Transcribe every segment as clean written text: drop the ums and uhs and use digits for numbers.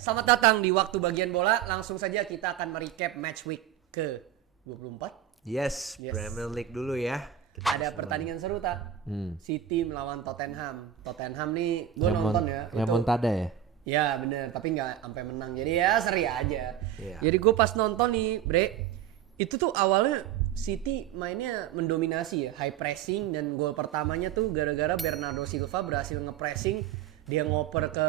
selamat datang di waktu bagian bola. Langsung saja kita akan merecap match week ke 24. Yes. Premier League dulu ya. Ada pertandingan seru tak? City melawan Tottenham. Tottenham nih gue nonton ya. Remontada ya? Ya bener, tapi nggak sampai menang. Jadi ya seri aja. Iya. Jadi gue pas nonton nih, Bre, itu tuh awalnya City mainnya mendominasi ya, high pressing, dan gol pertamanya tuh gara-gara Bernardo Silva berhasil ngepressing, dia ngoper ke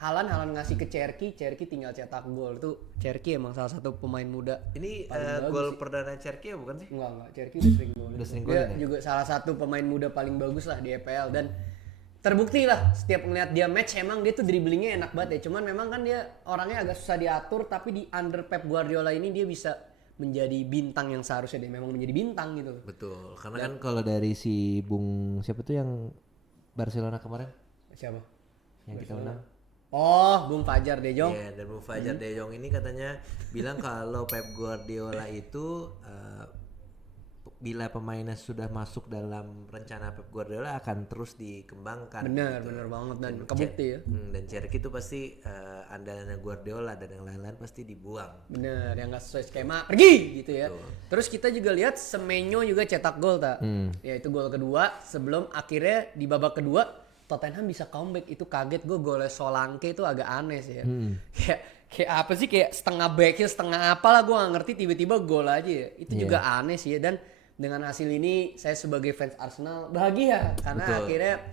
Haaland ngasih ke Cherki tinggal cetak gol. Tuh Cherki emang salah satu pemain muda. Ini paling gol bagus sih. perdana Cherki ya bukan sih? Enggak, Cherki udah sering gol. Udah sering Dia golin ya? juga salah satu pemain muda paling bagus lah di EPL, dan terbukti lah setiap ngeliat dia match emang dia tuh dribblingnya enak banget ya. Cuman memang kan dia orangnya agak susah diatur, tapi di under Pep Guardiola ini dia bisa menjadi bintang yang seharusnya dia memang menjadi bintang gitu. Betul. Karena Kan kalau dari si Bung siapa tuh yang Barcelona kemarin Siapa? yang kita menang? Oh, Bung Fajar De Jong. dan Bung Fajar De Jong ini katanya bilang kalau Pep Guardiola itu bila pemainnya sudah masuk dalam rencana Pep Guardiola akan terus dikembangkan. Bener gitu. banget, dan kebukti ya. Dan Cherki itu pasti andalannya Guardiola, dan yang lain-lain pasti dibuang. Bener, yang gak sesuai skema pergi gitu ya. Betul. Terus kita juga lihat Semenyo juga cetak gol tak? Ya itu gol kedua sebelum akhirnya di babak kedua Tottenham bisa comeback. Itu kaget gue, golnya Solanke itu agak aneh sih ya. Kayak apa sih, kayak setengah backnya setengah apalah gue gak ngerti, tiba-tiba gol aja ya. Itu juga aneh sih ya. Dan dengan hasil ini saya sebagai fans Arsenal bahagia karena akhirnya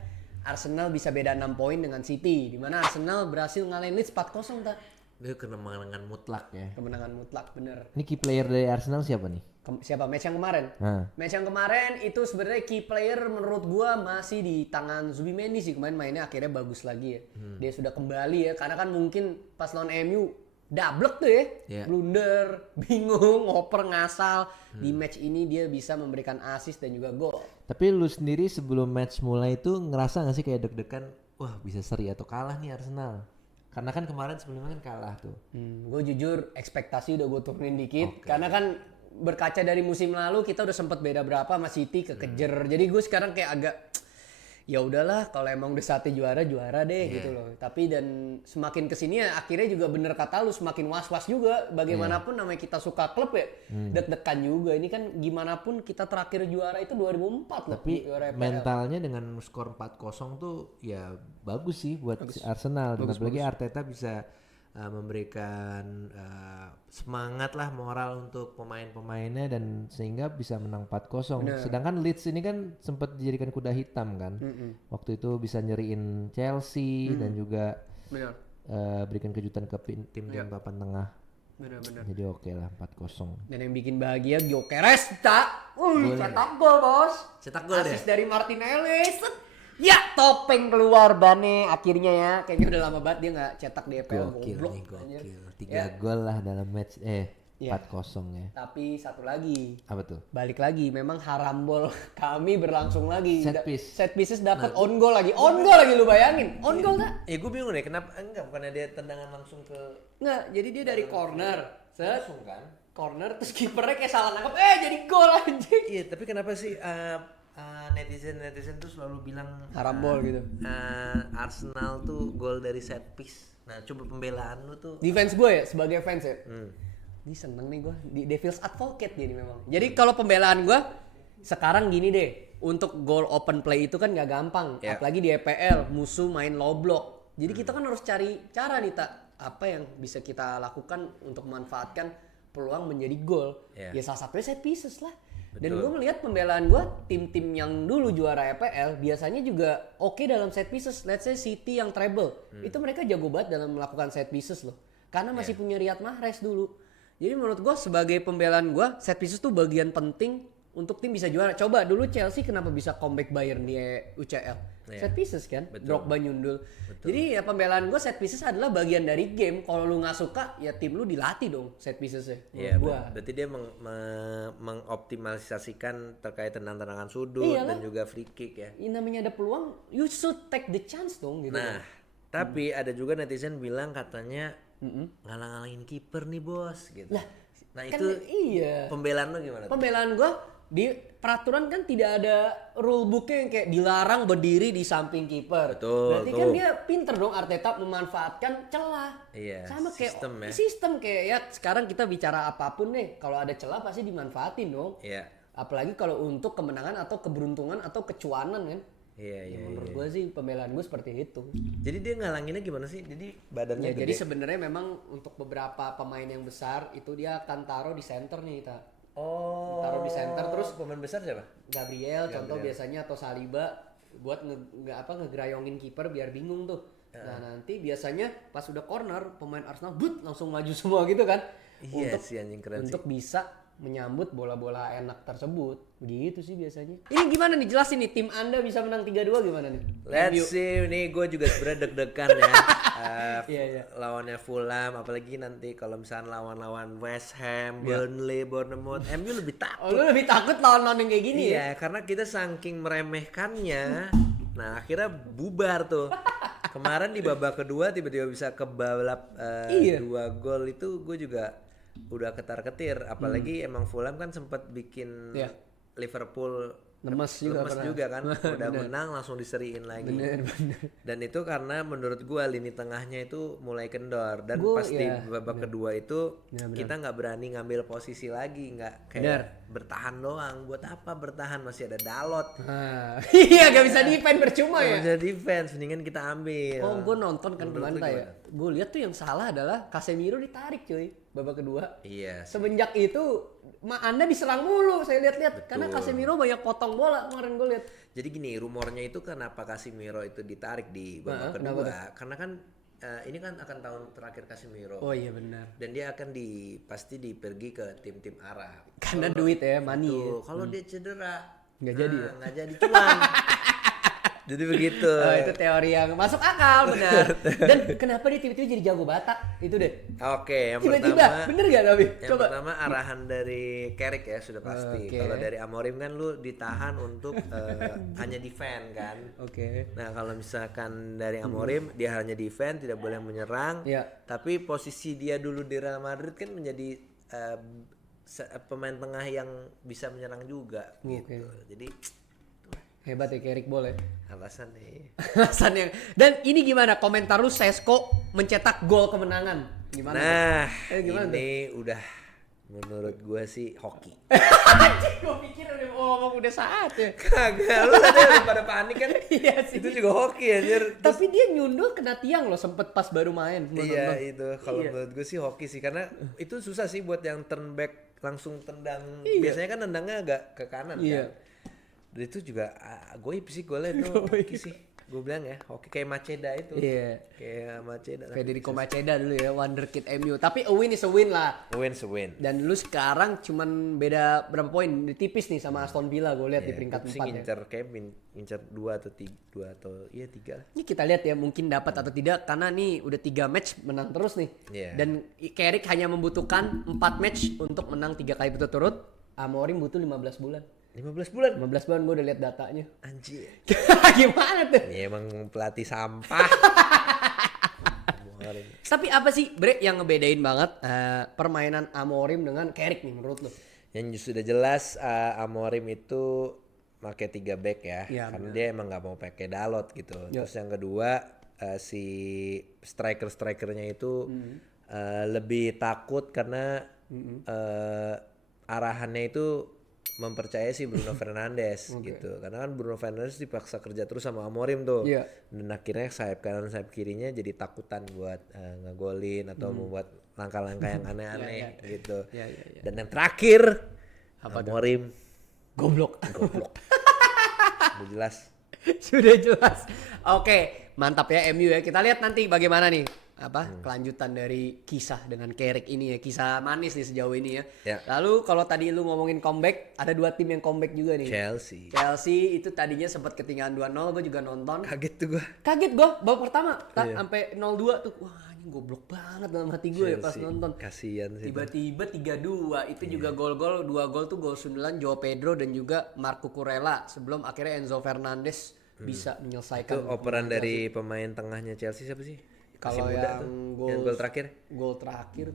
Arsenal bisa beda 6 poin dengan City, di mana Arsenal berhasil ngalahin Leeds 4-0 tak? Dia kemenangan mutlak ya. Kemenangan mutlak bener. Ini key player dari Arsenal siapa nih? Siapa match yang kemarin? Nah. Match yang kemarin itu sebenarnya key player menurut gua masih di tangan Zubimendi sih. Kemarin mainnya akhirnya bagus lagi ya. Dia sudah kembali ya, karena kan mungkin pas lawan MU dablek tuh ya. Blunder, bingung, ngoper ngasal. Di match ini dia bisa memberikan assist dan juga gol. Tapi lu sendiri sebelum match mulai itu ngerasa gak sih kayak deg-degan, wah bisa seri atau kalah nih Arsenal? Karena kan kemarin sebelumnya kan kalah tuh. Gue jujur ekspektasi udah gue turunin dikit. Karena kan berkaca dari musim lalu kita udah sempet beda berapa sama City, kekejer. Jadi gue sekarang kayak agak ya udahlah, kalau emang udah saatnya juara deh gitu loh. Tapi dan semakin kesini ya akhirnya juga bener kata lu, semakin was-was juga. Bagaimanapun namanya kita suka klub ya, deg-degan juga. Ini kan gimana pun kita terakhir juara itu 2004 loh. Tapi juara EPL. mentalnya dengan skor 4-0 tuh ya bagus sih buat Arsenal. Dan apalagi Arteta bisa memberikan semangat lah, moral untuk pemain-pemainnya, dan sehingga bisa menang 4-0. Sedangkan Leeds ini kan sempat dijadikan kuda hitam kan. Waktu itu bisa nyeriin Chelsea dan juga berikan kejutan ke tim papan tengah. Bener-bener. Jadi oke lah 4-0. Dan yang bikin bahagia Gyökeres tak? Cetak gol bos. Cetak gol Asis dari Martinelli. Ya, topeng keluar Bane akhirnya ya. Kayaknya udah lama banget dia nggak cetak di EPL. Gokil Goblok nih, anjir. gokil. 3 gol lah dalam match 4-0 ya. Tapi satu lagi. Apa tuh? Balik lagi, memang harambol kami berlangsung lagi. Set piece. Set pieces dapat on goal lagi. On goal lagi lu bayangin. On goal tak? Gue bingung deh kenapa bukannya dia tendangan langsung ke Nggak, jadi dia dari corner. Set. langsung kan? Corner terus kipernya kayak salah nangkep. Jadi gol anjing. Iya, tapi kenapa sih netizen tuh selalu bilang Harambol gitu. Arsenal tuh gol dari set piece. Nah, coba pembelaan lu tuh. Defense gue ya, sebagai fans ya. Ini seneng nih gue, di Devil's Advocate dia nih memang. Jadi kalau pembelaan gue, sekarang gini deh. Untuk goal open play itu kan gak gampang. Apalagi di EPL, musuh main low block. Jadi kita kan harus cari cara nih tak. Apa yang bisa kita lakukan untuk memanfaatkan peluang menjadi gol. Ya salah satunya set pieces lah. Dan gue melihat pembelaan gue, tim-tim yang dulu juara EPL biasanya juga oke dalam set pieces. Let's say City yang treble, itu mereka jago banget dalam melakukan set pieces loh. Karena masih punya Riyad Mahrez dulu. Jadi menurut gue sebagai pembelaan gue, set pieces tuh bagian penting untuk tim bisa juara. Coba dulu Chelsea kenapa bisa comeback Bayern di UCL? Set pieces kan, Drogba nyundul. Jadi ya pembelaan gue, set pieces adalah bagian dari game. Kalau lu nggak suka, ya tim lu dilatih dong set piecesnya. Iya, berarti dia mengoptimalisasikan terkait tendangan sudut dan juga free kick ya. Ini namanya ada peluang, you should take the chance dong gitu. Nah, tapi ada juga netizen bilang katanya ngalang-ngalangin kiper nih bos gitu. Lah, nah kan itu iya. pembelaan lu gimana? Pembelaan gue, di peraturan kan tidak ada rule booknya yang kayak dilarang berdiri di samping kiper. Betul, Berarti tuh. kan dia pinter dong Arteta memanfaatkan celah. Iya, Sama kayak sistem ya. kayak ya sekarang kita bicara apapun nih, kalau ada celah pasti dimanfaatin dong. Iya. Apalagi kalau untuk kemenangan atau keberuntungan atau kecuanan kan. Iya. Menurut gue sih pembelaan gue seperti itu. Jadi dia ngalanginnya gimana sih? Jadi badannya Ya, gede. jadi sebenarnya memang untuk beberapa pemain yang besar itu dia akan taruh di center nih, kita. Oh. Taruh di center terus pemain besar siapa? Gabriel contoh biasanya atau Saliba buat ngegerayongin kiper biar bingung tuh. Nah, nanti biasanya pas udah corner pemain Arsenal langsung maju semua gitu kan. Iya Untuk sih, anjing keren untuk bisa menyambut bola-bola enak tersebut. Gitu sih biasanya. Ini gimana nih, jelasin nih tim Anda bisa menang 3-2 gimana nih? Let's see, nih gue juga sebenarnya deg-degan ya. Iya. Lawannya Fulham, apalagi nanti kalau misalnya lawan-lawan West Ham, Burnley, Bournemouth, MU lebih Oh, takut. lu lebih takut lawan-lawan yang kayak gini ya? Iya, karena kita saking meremehkannya, nah akhirnya bubar tuh. Kemarin di babak kedua tiba-tiba bisa kebalap Iya. 2 gol itu gue juga udah ketar-ketir. Apalagi emang Fulham kan sempat bikin Iya. Liverpool Lemes juga kan, udah menang langsung diseriin lagi. Bener. Dan itu karena menurut gua lini tengahnya itu mulai kendor dan Gua, pas di iya, babak kedua itu Bener. kita nggak berani ngambil posisi lagi, nggak kayak bertahan doang. Buat apa bertahan, masih ada Dalot. Nah, iya gak bisa defend percuma ya. Nggak bisa defense, mendingan kita ambil. Oh, gue nonton kan Menurut kemana lu ya. Gue lihat tuh yang salah adalah Casemiro ditarik cuy babak kedua. Iya. Semenjak itu Anda diserang mulu saya lihat-lihat karena Casemiro banyak potong bola kemarin gue lihat. Jadi gini, rumornya itu kenapa Casemiro itu ditarik di babak kedua? Karena kan ini kan akan tahun terakhir Casemiro. Oh iya benar. Dan dia akan pasti dipergi ke tim-tim Arab. Karena duit ya, money ya. Tuh, kalau dia cedera Nggak jadi ya? nggak jadi cuan. Jadi begitu. Oh, itu teori yang masuk akal benar. Dan kenapa dia tiba-tiba jadi jago Batak? Itu deh. Oke, yang Tiba-tiba pertama bener gak tapi? yang Coba. pertama arahan dari Carrick ya sudah pasti. Oke. Kalau dari Amorim kan lu ditahan untuk hanya defend kan. Oke. Nah, kalau misalkan dari Amorim dia hanya defend, tidak boleh menyerang. Iya. Tapi posisi dia dulu di Real Madrid kan menjadi pemain tengah yang bisa menyerang juga gitu. Jadi Hebat ya Carrick boleh. alasan nih. Alasan yang dan ini gimana komentar lu Sesko mencetak gol kemenangan? Gimana? Nah, gimana ini udah menurut gua sih hoki. Anjing, gue pikir udah ngomong udah saatnya. Kagak, lu tadi udah pada panik kan? Iya sih. Itu juga hoki anjir. Tapi dia nyundul kena tiang loh sempet pas baru main. Iya itu kalau menurut gue sih hoki sih karena itu susah sih buat yang turn back langsung tendang. Biasanya kan tendangnya agak ke kanan kan. Dan itu juga goib sih golnya itu hoki sih. Gue bilang ya hoki kayak Maceda itu. Iya. Kayak Maceda. Federico Maceda dulu ya, wonderkid MU. Tapi a win is a win lah. Win win. Dan lu sekarang cuman beda berapa poin? Tipis nih sama Aston Villa gue lihat di peringkat 4 sih ya. ngincer kayak ngincer 2 atau 3 atau iya 3 lah. Ini kita lihat ya mungkin dapat atau tidak karena nih udah 3 match menang terus nih. Iya. Dan Carrick hanya membutuhkan 4 match untuk menang 3 kali berturut-turut. Amorim butuh 15 bulan. 15 bulan. 15 bulan gue udah lihat datanya. Anjir. Gimana tuh? Ini emang pelatih sampah. Tapi apa sih Bre yang ngebedain banget permainan Amorim dengan Carrick nih menurut lu? Yang sudah jelas Amorim itu pakai 3 back ya. Ya, karena dia emang nggak mau pakai Dalot gitu. Terus yang kedua si strikernya itu lebih takut karena arahannya itu mempercayai si Bruno Fernandes gitu. Karena kan Bruno Fernandes dipaksa kerja terus sama Amorim tuh. Iya. Dan akhirnya sayap kanan sayap kirinya jadi takutan buat ngegolin atau membuat langkah-langkah yang aneh-aneh gitu. Iya. Dan yang terakhir Amorim Goblok. udah jelas. Sudah jelas. Oke, mantap ya MU ya. Kita lihat nanti bagaimana nih kelanjutan dari kisah dengan Carrick ini ya, kisah manis nih sejauh ini ya. Ya. Lalu kalau tadi lu ngomongin comeback, ada 2 tim yang comeback juga nih. Chelsea itu tadinya sempat ketinggalan 2-0, gue juga nonton. Kaget tuh gue. Kaget gue babak pertama sampai 0-2 tuh. Wah, ini goblok banget dalam hati gue ya pas nonton. Kasian sih. Tiba-tiba 3-2 itu juga gol-gol, 2 gol tuh gol sundulan Joao Pedro dan juga Marco Kurela sebelum akhirnya Enzo Fernandes bisa menyelesaikan. Itu operan dari pemain tengahnya Chelsea siapa sih? Kalau yang gol terakhir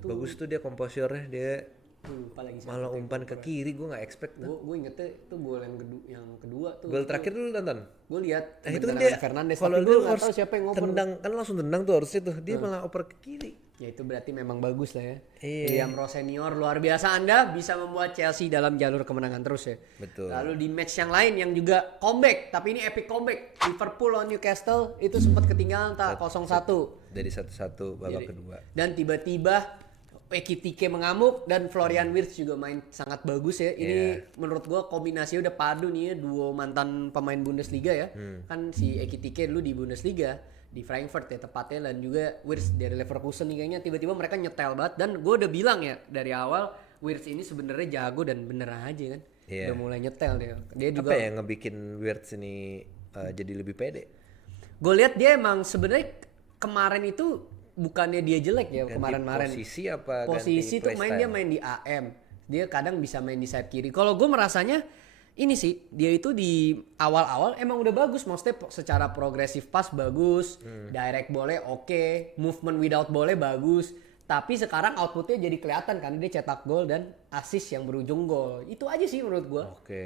tuh bagus tuh dia komposernya, dia Lupa lagi siapa. Malah umpan ke kiri, gue nggak expect tuh. Gue ingetnya itu gol yang kedua tuh. Gol terakhir dulu nonton. Gue lihat Itu kan dia Fernandes, kalau tapi dia gue nggak harus tahu siapa yang ngoper. tendang, kan langsung tendang tuh harusnya tuh. Dia malah oper ke kiri. Ya itu berarti memang bagus lah ya. Iya. William Rowe senior luar biasa, Anda bisa membuat Chelsea dalam jalur kemenangan terus ya. Betul. Lalu di match yang lain yang juga comeback, tapi ini epic comeback. Liverpool lawan Newcastle itu sempat ketinggalan 0-1. Dari 1-1 babak kedua. Dan tiba-tiba Ekitike mengamuk dan Florian Wirtz juga main sangat bagus ya. Ini menurut gua kombinasinya udah padu nih ya, duo mantan pemain Bundesliga ya. Kan si Ekitike dulu di Bundesliga di Frankfurt ya tepatnya, dan juga Wirtz dari Leverkusen nih, kayaknya tiba-tiba mereka nyetel banget. Dan gue udah bilang ya dari awal Wirtz ini sebenarnya jago dan bener aja kan. Udah mulai nyetel dia juga. Apa yang ngebikin Wirtz ini jadi lebih pede? Gue lihat dia emang sebenarnya kemarin itu bukannya dia jelek ya, Ganti kemarin-kemarin. posisi apa Posisi ganti tuh main dia playstyle? main di AM. Dia kadang bisa main di sayap kiri. Kalau gue merasanya ini sih, dia itu di awal-awal emang udah bagus, maksudnya secara progresif pass bagus, direct boleh oke, movement without boleh bagus. Tapi sekarang outputnya jadi kelihatan kan, dia cetak gol dan assist yang berujung gol. Itu aja sih menurut gue. Oke.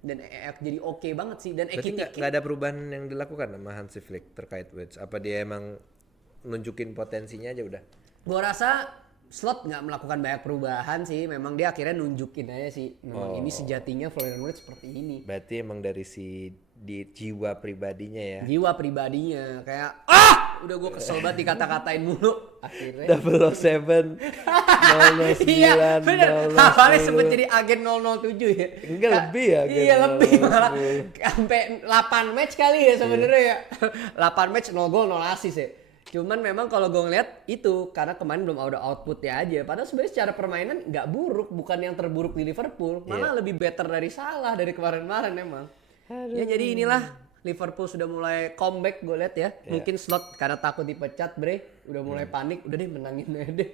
Dan jadi oke banget sih. Dan Berarti nggak ada perubahan yang dilakukan sama Hansi Flick terkait Wirtz? Apa dia emang nunjukin potensinya aja udah? Gue rasa Slot nggak melakukan banyak perubahan sih, memang dia akhirnya nunjukin aja sih, memang ini sejatinya Florian Wirtz seperti ini. Berarti emang dari di jiwa pribadinya ya. Jiwa pribadinya kayak udah gue kesel banget dikata-katain mulu akhirnya. 007 009 Iya bener, 010. awalnya sempet jadi agen 007 ya. Enggak, lebih ya, agen Iya lebih 010. malah sampai 8 match kali ya sebenarnya ya. 8 match 0 gol 0 assist ya. Cuman memang kalau gue ngeliat itu karena kemarin belum ada outputnya aja. Padahal sebenarnya secara permainan nggak buruk, bukan yang terburuk di Liverpool, malah lebih better dari Salah dari kemarin-kemarin memang. Ya jadi inilah Liverpool sudah mulai comeback gue lihat ya. Mungkin Slot karena takut dipecat bre, udah mulai panik, udah deh menangin aja deh.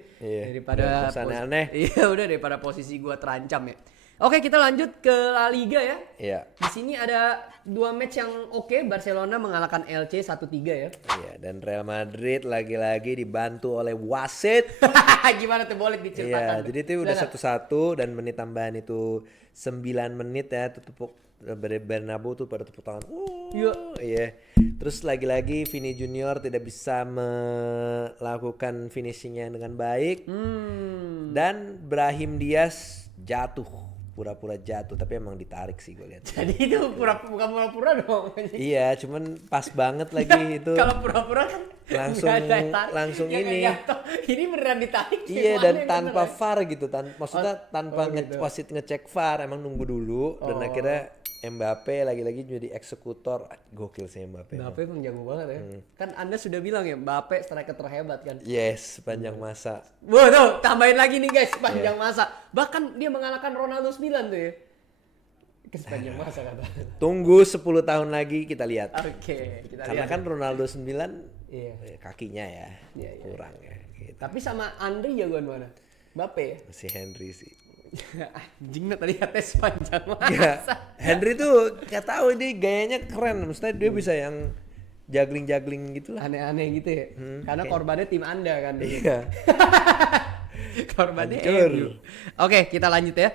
Daripada aneh. Iya udah daripada posisi gue terancam ya. Oke, kita lanjut ke La Liga ya. Iya. Di sini ada 2 match yang oke. Barcelona mengalahkan LC 1-3 ya. Iya, dan Real Madrid lagi-lagi dibantu oleh wasit. Gimana tuh, boleh diceritakan? Iya, jadi itu udah 1-1 dan menit tambahan itu 9 menit ya, tuh tepuk Bernabeu tuh pada tepuk tangan. Iya. Terus lagi-lagi Vini Junior tidak bisa melakukan finishingnya dengan baik. Dan Brahim Diaz jatuh. Pura-pura jatuh, tapi emang ditarik sih gue lihat. Jadi itu bukan pura-pura dong. Iya, cuman pas banget lagi itu. Kalau pura-pura kan langsung nggak ada tarik, langsung ya ini. Ini beneran ditarik. Iya, gimana dan yang tanpa bener, VAR gitu, maksudnya tanpa gitu. wasit ngecek VAR, emang nunggu dulu dan akhirnya Mbappe lagi-lagi jadi eksekutor. Gokil sih Mbappe. Mbappe emang jago banget ya. Kan Anda sudah bilang ya, Mbappe striker terhebat kan. Yes, sepanjang masa. Wah tuh, tambahin lagi nih guys, sepanjang masa. Bahkan dia mengalahkan Ronaldo 9 tuh ya. Sepanjang masa kata. Tunggu 10 tahun lagi kita lihat. Oke, kita Karena lihat. kan Ronaldo 9 Iya. kakinya ya Iya. kurang ya. Gitu. Tapi sama Andri jagoan mana? Mbappe ya? Si Henry sih. Anjing nah tadi katanya sepanjang Ya, masa. Henry tuh gak tahu dia gayanya keren. Maksudnya dia bisa yang juggling gitu lah. Aneh-aneh gitu ya. Karena korbannya tim Anda kan. Iya. Korbannya Hancur. MU. Oke, kita lanjut ya.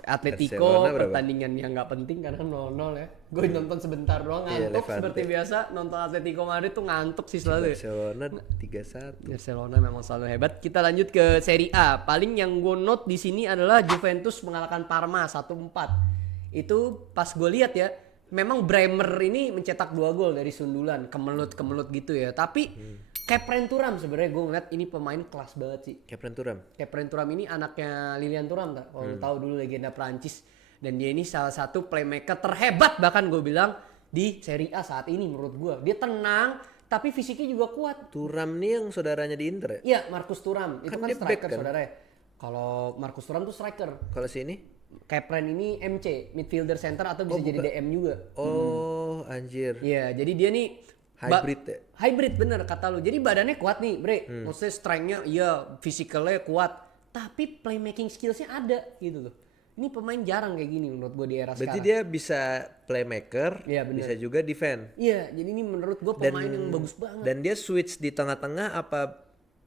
Atletico Barcelona berapa? pertandingan yang nggak penting karena 0-0 ya. Gue nonton sebentar doang Iya, ngantuk Levante. seperti biasa, nonton Atletico Madrid tuh ngantuk sih selalu. Ya. Barcelona 3-1. Barcelona memang selalu hebat. Kita lanjut ke Serie A. Paling yang gue note di sini adalah Juventus mengalahkan Parma 1-4. Itu pas gue lihat ya, memang Bremer ini mencetak 2 gol dari sundulan, kemelut gitu ya. Tapi Kepren Thuram sebenarnya gue ngeliat ini pemain kelas banget sih. Kepren Thuram. Kepren Thuram ini anaknya Lilian Thuram tak? Kalau tahu dulu legenda Prancis. Dan dia ini salah satu playmaker terhebat bahkan gue bilang di Serie A saat ini menurut gue. Dia tenang tapi fisiknya juga kuat. Thuram nih yang saudaranya di Inter ya? Iya, Marcus Thuram. Itu Kan kan dia striker back kan? saudaranya. Kalau Marcus Thuram tuh striker. Kalau sini? Kepren ini MC, midfielder center atau bisa jadi DM juga. Oh, anjir. Iya, jadi dia nih Hybrid ya? Hybrid bener kata lu. Jadi badannya kuat nih, Bre. Maksudnya strength-nya iya, physicalnya kuat. Tapi playmaking skills-nya ada gitu loh. Ini pemain jarang kayak gini menurut gue di era Berarti sekarang. dia bisa playmaker, Iya, bener. bisa juga defend. Iya, jadi ini menurut gue pemain yang bagus banget. Dan dia switch di tengah-tengah apa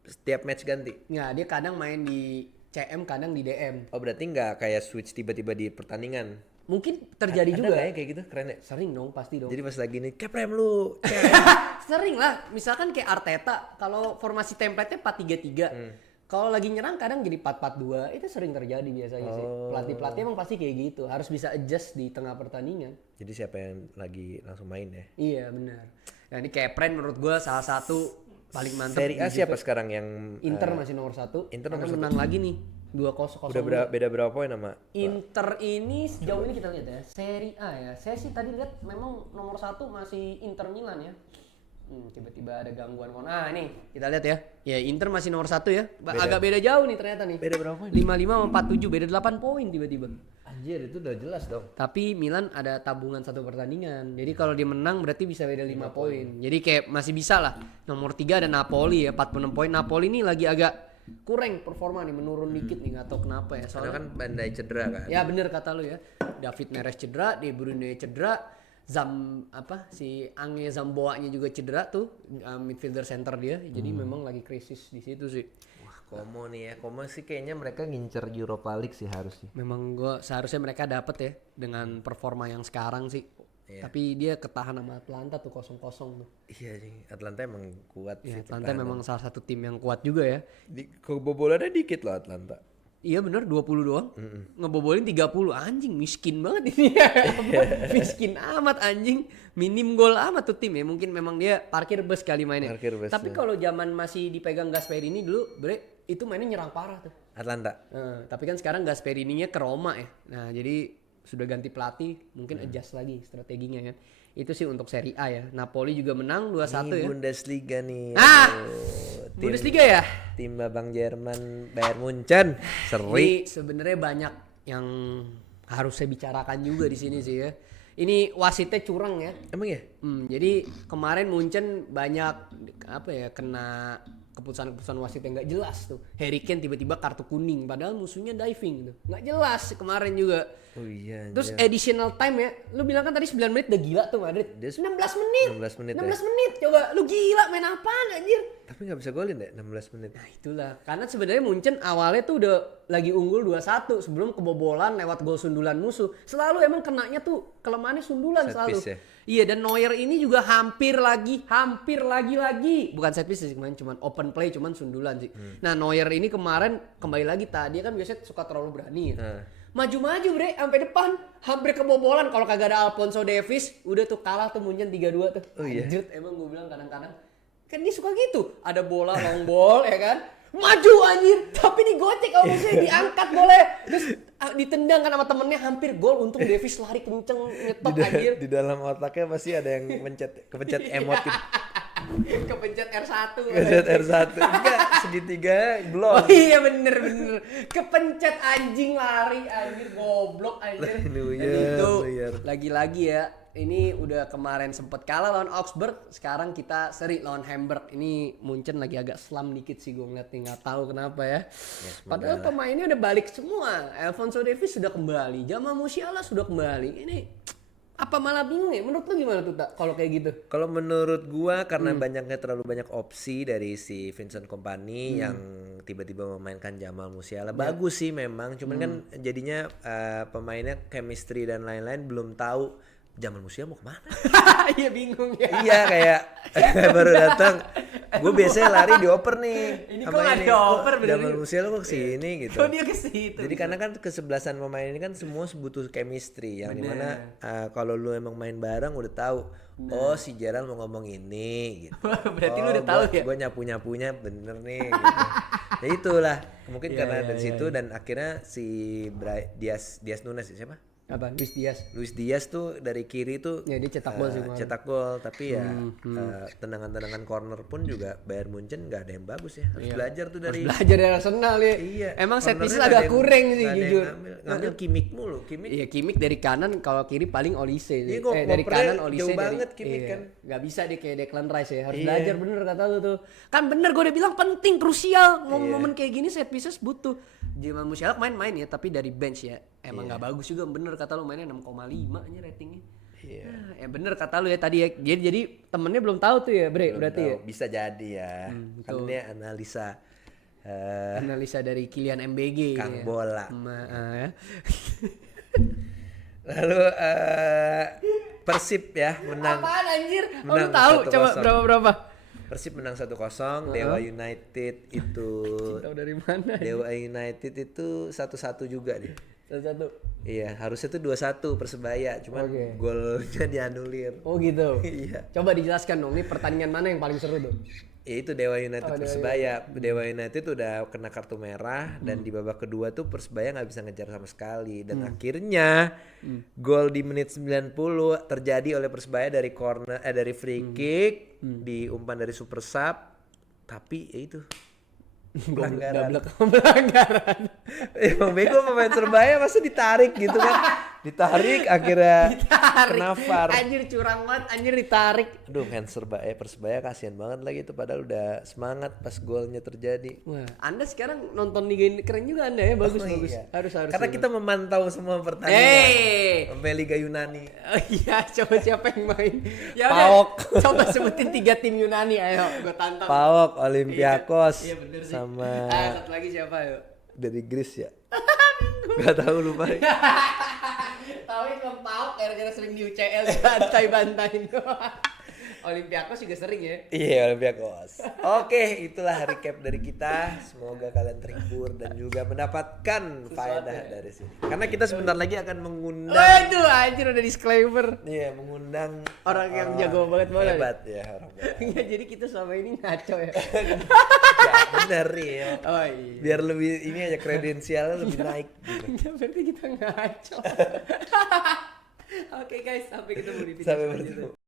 setiap match ganti? Nggak, dia kadang main di CM kadang di DM. Oh berarti nggak kayak switch tiba-tiba di pertandingan. Mungkin terjadi Ada juga. nggak ya kayak gitu, keren ya? Sering dong, pasti dong. Jadi pas lagi nih, keprem lu. Sering lah, misalkan kayak Arteta, kalau formasi template-nya 4-3-3. Kalau lagi nyerang kadang jadi 4-4-2, itu sering terjadi biasanya sih. Pelatih-pelatih emang pasti kayak gitu, harus bisa adjust di tengah pertandingan. Jadi siapa yang lagi langsung main ya? Iya benar. Nah ini Kepren menurut gua salah satu paling mantap. Seri A di siapa situ. sekarang yang Inter masih nomor 1. Inter Karena nomor satu. menang lagi nih 2-0. udah beda berapa poin sama? Inter ini sejauh ini kita lihat ya, Seri A ya. Saya sih tadi lihat memang nomor 1 masih Inter Milan ya. Tiba-tiba ada gangguan. Ah ini kita lihat ya. Ya Inter masih nomor 1 ya. Agak beda jauh nih ternyata nih. Beda berapa poin? 55 sama 47, beda 8 poin tiba-tiba. Anjir itu udah jelas dong. Tapi Milan ada tabungan 1 pertandingan. Jadi kalau dia menang berarti bisa beda 5 poin. Jadi kayak masih bisa lah. Nomor 3 ada Napoli ya, 46 poin. Napoli ini lagi agak kurang performa nih, menurun dikit nih, nggak tahu kenapa ya. Karena Soalnya kan Bandai cedera kan. ya bener kata lu ya. David Neres cedera, De Bruyne cedera, si Ange Zamboa-nya juga cedera tuh, midfielder center dia. Jadi memang lagi krisis di situ sih. Wah, Como nih ya. Como sih Kayaknya mereka ngincer Europa League sih harusnya. Memang seharusnya mereka dapat ya dengan performa yang sekarang sih. Iya. Tapi dia ketahan sama Atlanta tuh 0-0 tuh. iya nih, Atlanta emang kuat Ya, sih. Atlanta memang salah satu tim yang kuat juga ya. Kebobolannya dikit loh Atlanta. Iya bener 20 doang. Ngebobolin 30. Anjing miskin banget ini. Miskin amat anjing. Minim gol amat tuh tim ya. Mungkin memang dia parkir bus kali mainnya. Parkir bus, Tapi ya. kalau zaman masih dipegang Gasperini dulu, itu mainnya nyerang parah tuh. Atlanta. Tapi kan sekarang Gasperininya ke Roma ya. Nah jadi sudah ganti pelatih, mungkin adjust lagi strateginya kan. Itu sih untuk Serie A ya. Napoli juga menang 2-1 Ini ya. Bundesliga nih. Ah! Aduh, Bundesliga ya? Tim babang Jerman Bayern Munchen. Seri. Ini sebenarnya banyak yang harus saya bicarakan juga di sini sih ya. Ini wasitnya curang ya. Emang ya? Jadi kemarin Munchen banyak kena keputusan-keputusan wasit yang nggak jelas tuh. Harry Kane tiba-tiba kartu kuning padahal musuhnya diving tuh. Nggak jelas kemarin juga. Oh iya. Terus additional time ya. Lu bilang kan tadi 9 menit udah gila tuh Madrid. 16 menit. 16 menit 16 menit. Coba lu gila main apaan anjir? Tapi nggak bisa golin deh 16 menit. Nah itulah. Karena sebenarnya Munchen awalnya tuh udah lagi unggul 2-1 sebelum kebobolan lewat gol sundulan musuh. Selalu emang kenanya tuh kelemahannya sundulan Set selalu. piece ya? Iya dan Neuer ini juga hampir lagi. Bukan set piece sih kemarin, cuman open play, cuman sundulan sih. Nah Neuer ini kemarin kembali lagi tadi kan biasanya suka terlalu berani ya. Maju-maju bre sampai depan, hampir kebobolan kalau kagak ada Alphonso Davies, udah tuh kalah tuh Munchen 3-2 tuh. Oh iya? Anjir, emang gue bilang kadang-kadang kan dia suka gitu, ada bola long ball ya kan, maju anjir, tapi digocek sama musuhnya, diangkat boleh, terus ditendang kan sama temennya, hampir gol, untung Davies lari kenceng nyetop anjir. Di dalam otaknya pasti ada yang kepencet emot gitu. Kepencet R1. Kepencet R1. Enggak, segitiga belum. Oh iya bener. Kepencet anjing lari anjir goblok anjir. Neuer. Lagi-lagi ya. Ini udah kemarin sempet kalah lawan Augsburg, sekarang kita seri lawan Hamburg. Ini Munchen lagi agak slam dikit sih gue ngeliat nih, nggak tahu kenapa ya. Padahal pemainnya udah balik semua. Alphonso Davies sudah kembali, Jamal Musiala sudah kembali. Ini apa malah bingung ya? Menurut lu gimana tuh Tak kalau kayak gitu? Kalau menurut gua karena terlalu banyak opsi dari si Vincent Kompany yang tiba-tiba memainkan Jamal Musiala. Bagus sih memang, cuman kan jadinya pemainnya chemistry dan lain-lain belum tahu Jamal Musiala mau kemana. Iya bingung ya. Iya kayak baru datang. Gue biasanya lari dioper nih. Ini kok nggak dioper, bener Jamal nih. Musiala kok kesini gitu. Kok dia ke situ? Jadi karena kan kesebelasan pemain ini kan semua butuh chemistry yang dimana kalau lu emang main bareng udah tahu oh si Gerald mau ngomong ini gitu. Berarti lu udah tahu ya? Gue nyapunya bener nih gitu. Ya itulah mungkin Iya, karena iya, dari situ dan akhirnya si Diaz Nunes siapa? Apa? Luis Diaz tuh dari kiri tuh Ya dia cetak gol sih kemarin. cetak gol tapi ya tendangan-tendangan corner pun juga Bayern Munchen nggak ada yang bagus ya harus belajar tuh dari Belajar dari Arsenal ya. iya Emang set piece cornernya agak nggak ada kurang yang- sih nggak ada yang jujur. ngambil Kimmich mulu Kimmich Iya Kimmich dari kanan, kalau kiri paling Olise sih. Iya, kok Dari ngopernya kanan Olise jauh dari, banget Kimmich kan. Gak bisa dia kayak Declan Rice ya. Harus Iya. belajar bener kata lu tuh. Kan bener gue udah bilang penting, krusial. Momen-momen kayak gini set pieces butuh. Jamal Musiala main ya tapi dari bench ya. Emang gak bagus juga, bener kata lu, mainnya 6,5 aja ratingnya. Iya. Ya bener kata lu ya tadi ya. Jadi temennya belum tahu tuh ya Bre, berarti ya. bisa jadi ya kan betul. dia analisa Analisa dari Kylian MBG. Kang ya. Bola. Ya. Lalu Persib ya menang. Apaan anjir? Oh, lu Menang tahu 1-0. coba berapa? Persib menang 1-0. Dewa United itu Tahu dari mana? Dewa United itu 1-1 juga dia. Satu. Iya, harusnya tuh 2-1 Persebaya, cuman golnya dianulir. Oh gitu. Iya. Coba dijelaskan dong, ini pertandingan mana yang paling seru tuh? Ya itu Dewa United Persebaya. Dewa United udah kena kartu merah dan di babak kedua tuh Persebaya nggak bisa ngejar sama sekali dan akhirnya gol di menit 90 terjadi oleh Persebaya dari corner dari free kick di umpan dari super sub, tapi ya itu pelanggaran. Pelanggaran. Emang bego pemain Persebaya masa ditarik gitu kan. Ditarik akhirnya kena VAR. Anjir curang banget, anjir ditarik. Aduh fans Persebaya kasihan banget lagi itu padahal udah semangat pas golnya terjadi. Wah, Anda sekarang nonton Liga ini keren juga Anda ya, bagus bagus. Iya. Harus. Karena kita memantau semua pertandingan. Sampai Liga Yunani. Oh iya, coba siapa yang main? Ya PAOK. udah, coba sebutin 3 tim Yunani, ayo gue tantang. PAOK, Olympiakos, Iya bener sih. sama Satu lagi siapa yuk? dari Greece ya. Gak tahu lupa. Tahu itu PAOK gara-gara sering di UCL bantai-bantain. Olympiakos juga sering ya. Iya Olympiakos. Oke, itulah recap dari kita. Semoga kalian terhibur dan juga mendapatkan faedah dari sini. Karena kita sebentar lagi akan mengundang. Waduh, anjir udah disclaimer. Iya, mengundang Orang yang jago banget bola. hebat ya orang. Iya, jadi kita selama ini ngaco ya. Ya, bener ya. Oh iya. Biar lebih ini aja kredensialnya lebih naik gitu. Ya, berarti kita ngaco. Oke guys, sampai ketemu di video Sampai selanjutnya. bertemu.